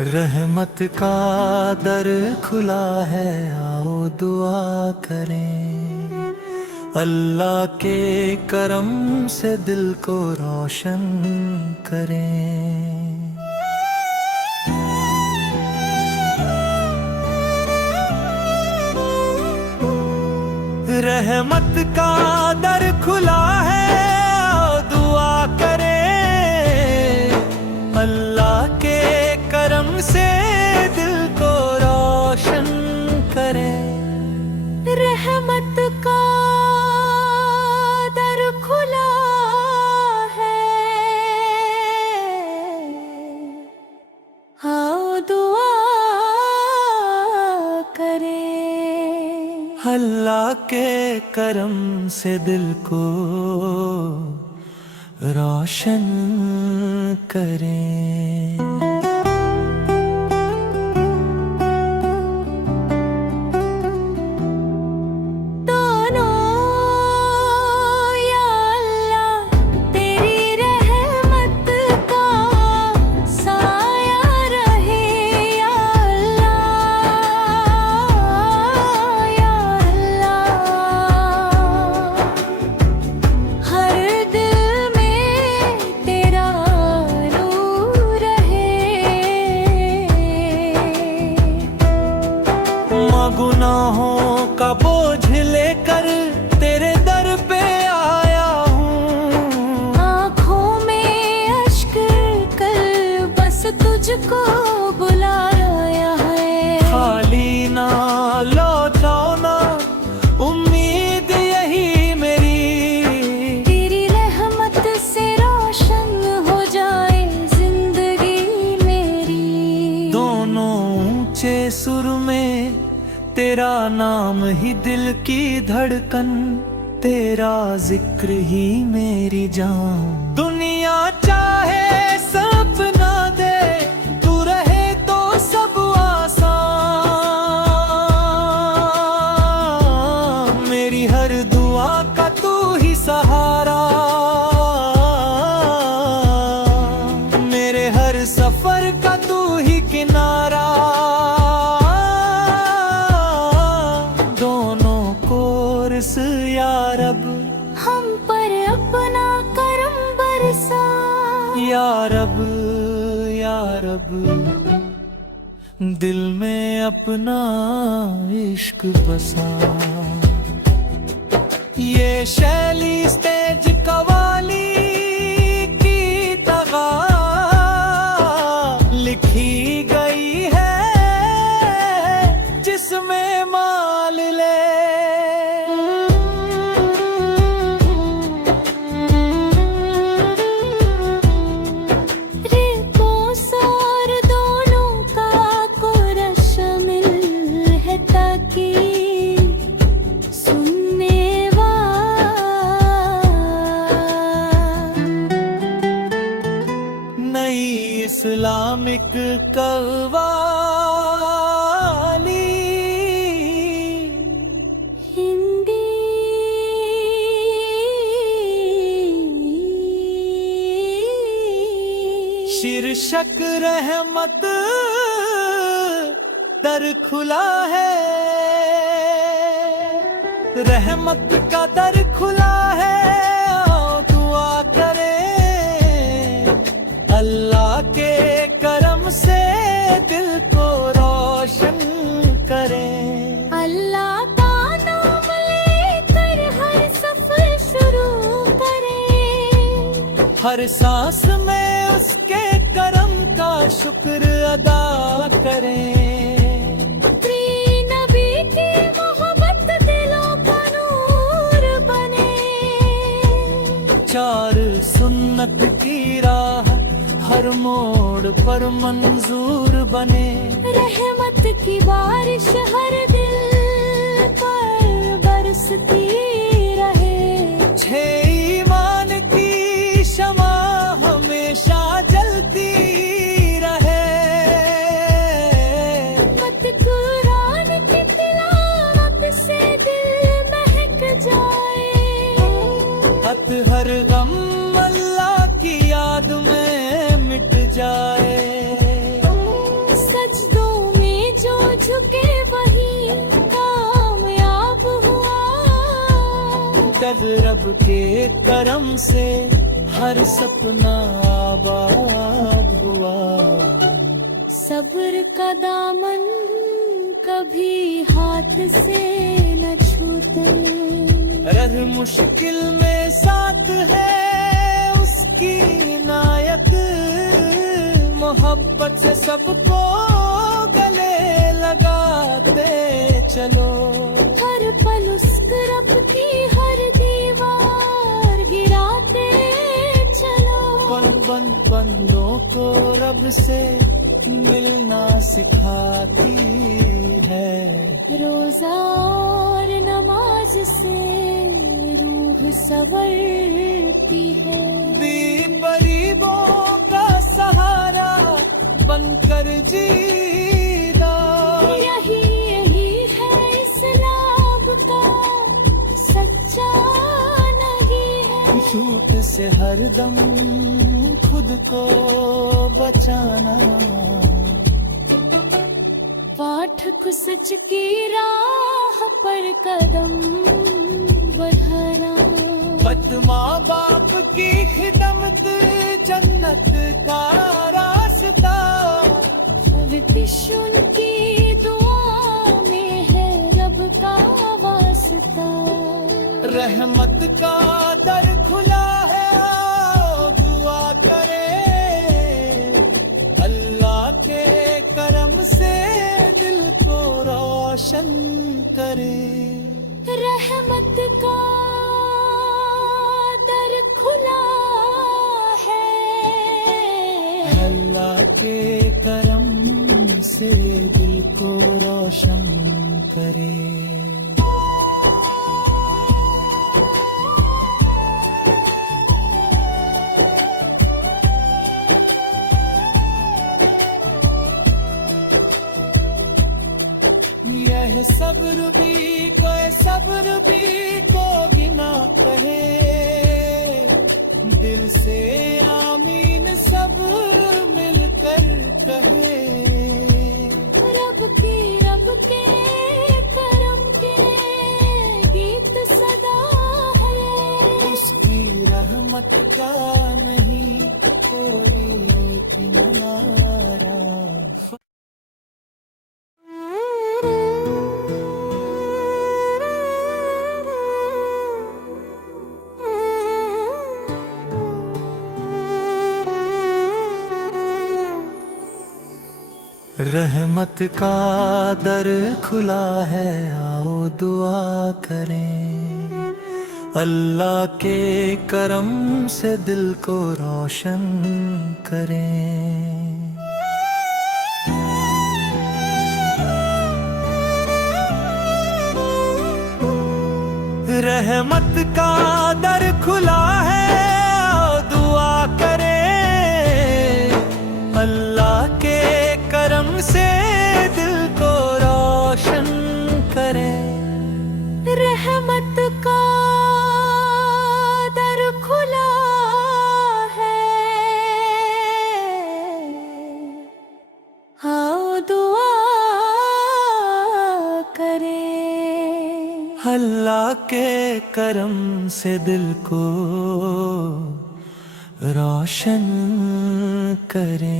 रहमत का दर खुला है, आओ दुआ करें। अल्लाह के करम से दिल को रोशन करें। रहमत का दर खुला है, आओ दुआ करें। अल्लाह के करम से दिल को रोशन करें। रहमत का दर खुला है, आओ दुआ करें। अल्लाह के करम से दिल को रोशन करें। गुनाहों का बोझ लेकर तेरे दर पे आया हूँ। आँखों में अश्क कर बस तुझको बुलाया है। खाली ना लौटाओ ना, उम्मीद यही मेरी। तेरी रहमत से रोशन हो जाए जिंदगी मेरी। दोनों ऊंचे सुर में तेरा नाम ही दिल की धड़कन, तेरा जिक्र ही मेरी जान। दुनिया चाहे सपना दे, तू रहे तो सब आसान। मेरी हर दुआ का तू ही सहारा, मेरे हर सफर का तू ही किनारा। या रब हम पर अपना करम बरसा। या रब, या रब दिल में अपना इश्क बसा। ये शैली स्टेज कवाली की तरह लिखी गई है, जिसमें माल ले इस्लामिक कव्वाली। हिंदी शीर्षक रहमत दर खुला है। रहमत का दर खुला है, आओ दुआ करें। अल्लाह के करम से दिल को रोशन करें। अल्लाह का नाम लेकर हर सफर शुरू करें। हर सांस में उसके करम का शुक्र अदा करें। नबी की मोहब्बत दिलों का नूर बने। चार सुन्नत की राह हर मोड़ पर मंजूर बने। रहमत की बारिश हर दिल पर बरसती रहे। छह ईमान की शमा हमेशा जलती रहे। मत कुरान की तिलावत से दिल महक जाए। हत हर गम अल्लाह की याद में मिट जाए। शायद रब के करम से हर सपना आबाद हुआ। सब्र का दामन कभी हाथ से न छूटे, रह मुश्किल में साथ है उसकी इनायत, मोहब्बत से सबको गले लगाते चलो। हर पल उस रब की हर दीवार गिराते चलो। बंदों को रब से मिलना सिखाती है, रोजा और नमाज से रूह संवरती है। गरीबों का सहारा बनकर जीना, यही है इस्लाम का सच्चा नहीं है। झूठ से हरदम खुद को बचाना, पाठक सच की राह पर कदम बढ़ाना। माँ बाप की खिदमत जन्नत का रास्ता, विश उनकी दुआ में है रब का वास्ता। रहमत का दर खुला है आओ दुआ करें, अल्लाह के करम से दिल को रोशन करें। रहमत का दर खुला है, अल्लाह के करम से दिल को रोशन करें। यह सब्र भी को गिना कहे, दिल से आमीन सब मिलकर कहे। रब के करम के गीत सदा है, उसकी रहमत का नहीं कोई किनारा। रहमत का दर खुला है आओ दुआ करें, अल्लाह के करम से दिल को रोशन करें। रहमत का दर खुला है आओ दुआ करें, अल्लाह के करम से दिल को रोशन करें। रहमत का दर खुला है आओ दुआ करें। अल्लाह के करम से दिल को रोशन करें।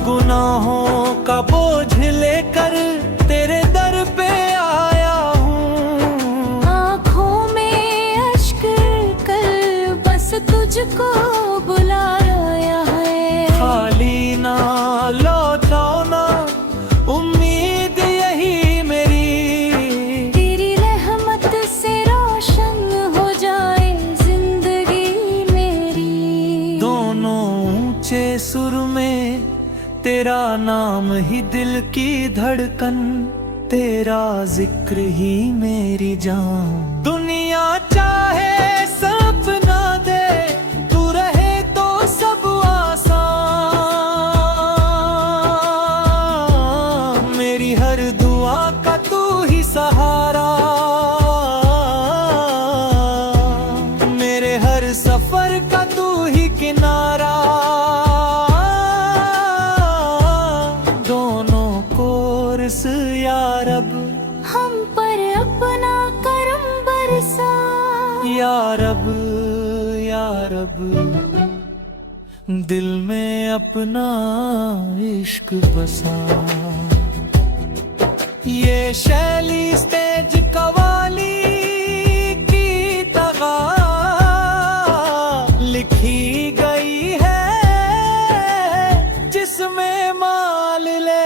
गुनाहों का बोझ लेकर तेरे दर पे आया हूँ, आँखों में अश्क कर बस तुझको बुलाया है। खाली ना लौटाओ ना उम्मीद यही मेरी, तेरी रहमत से रोशन हो जाए जिंदगी मेरी। दोनों ऊंचे सुर में तेरा नाम ही दिल की धड़कन तेरा जिक्र ही मेरी जान। दुनिया चाहे सपना दे, तू रहे तो सब आसान। मेरी हर दुआ का तू ही सहारा, मेरे हर सफर का तू ही किनारा। दोनों कोर्स या रब, हम पर अपना करम बरसा। या रब या रब, दिल में अपना इश्क बसा। ये शैली स्टेज कवाली की तरह लिखी गई है, जिसमें माल ले।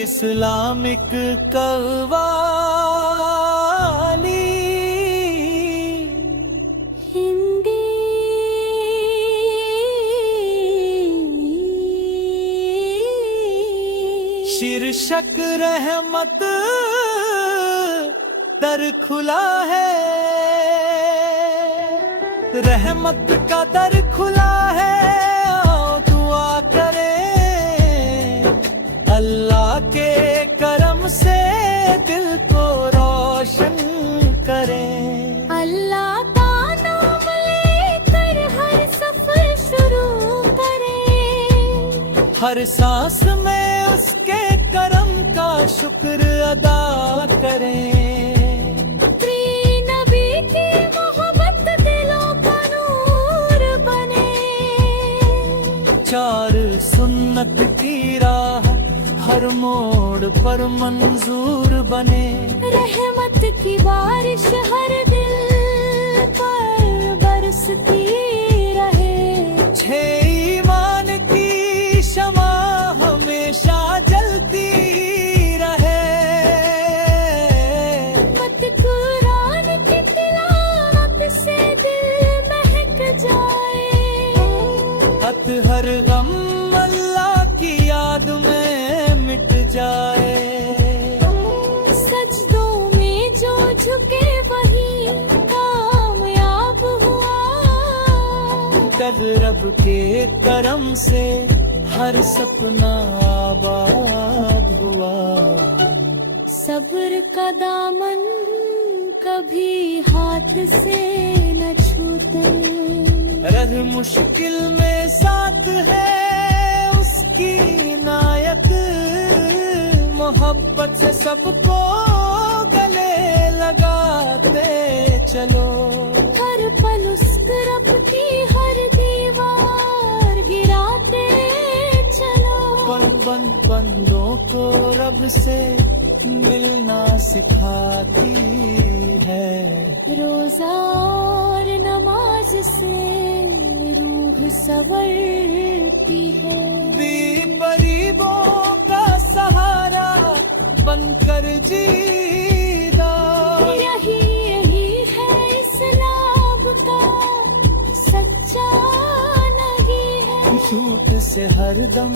इस्लामिक कव्वाली हिंदी शीर्षक रहमत दर खुला है। रहमत का दर खुला है, आओ दुआ करें अल्लाह के करम से दिल को रोशन करें। अल्लाह का नाम लेकर हर सफर शुरू करें। हर सांस में उसके करम का शुक्र अदा करें। प्रिय नबी की मोहब्बत दिलों का नूर बने। चार सुन्नत की राह हर मोड़ पर मंजूर बने। रहमत की बारिश हर दिल पर बरसती रहे। छह ईमान की शमा हमेशा जलती रहे। मत कुरान की तिलावत से दिल महक जाए। हत हर गम अल्लाह की याद में मिट जाए। सजदों में जो झुके वही कामयाब हुआ। तब रब के करम से हर सपना आबाद हुआ। सब्र का दामन कभी हाथ से न छूटे। रह मुश्किल में साथ है उसकी नायक। मोहब्बत से सबको गले लगाते चलो। हर पल उस रब की हर दीवार गिराते चलो। बंदों को रब से मिलना सिखाती है। रोजा और नमाज से रूह संवरती है। गरीबों का सहारा बनकर जीदा। यही है इस्लाम का सच्चा नहीं है। झूठ से हरदम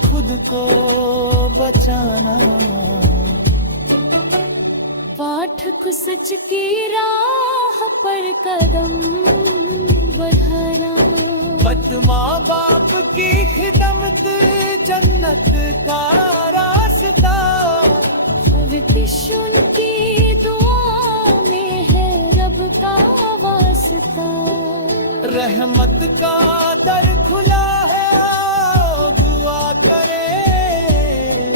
खुद को बचाना। पाठक सच की राह पर कदम बढ़ाना। माँ बाप की खिदमत जन्नत का रास्ता। उनकी दुआ में है रब का वास्ता। रहमत का दर खुला है, आओ दुआ करें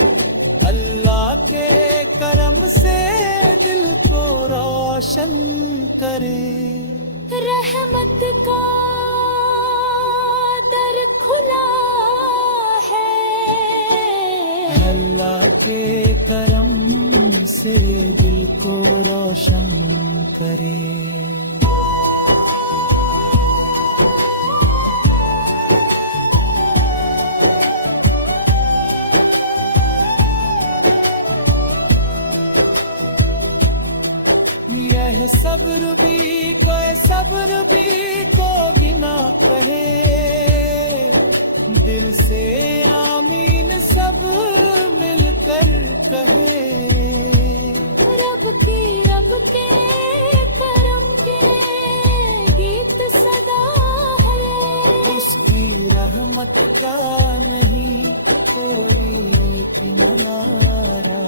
अल्लाह के करम से दिल को रोशन करें। रहमत का दर खुला है, अल्लाह के करम से दिल को रोशन करे। कहे सब्र भी को गिना कहे दिल से आमीन सब मिलकर कहे रब के करम के गीत सदा है उसकी रहमत का नहीं कोई किनारा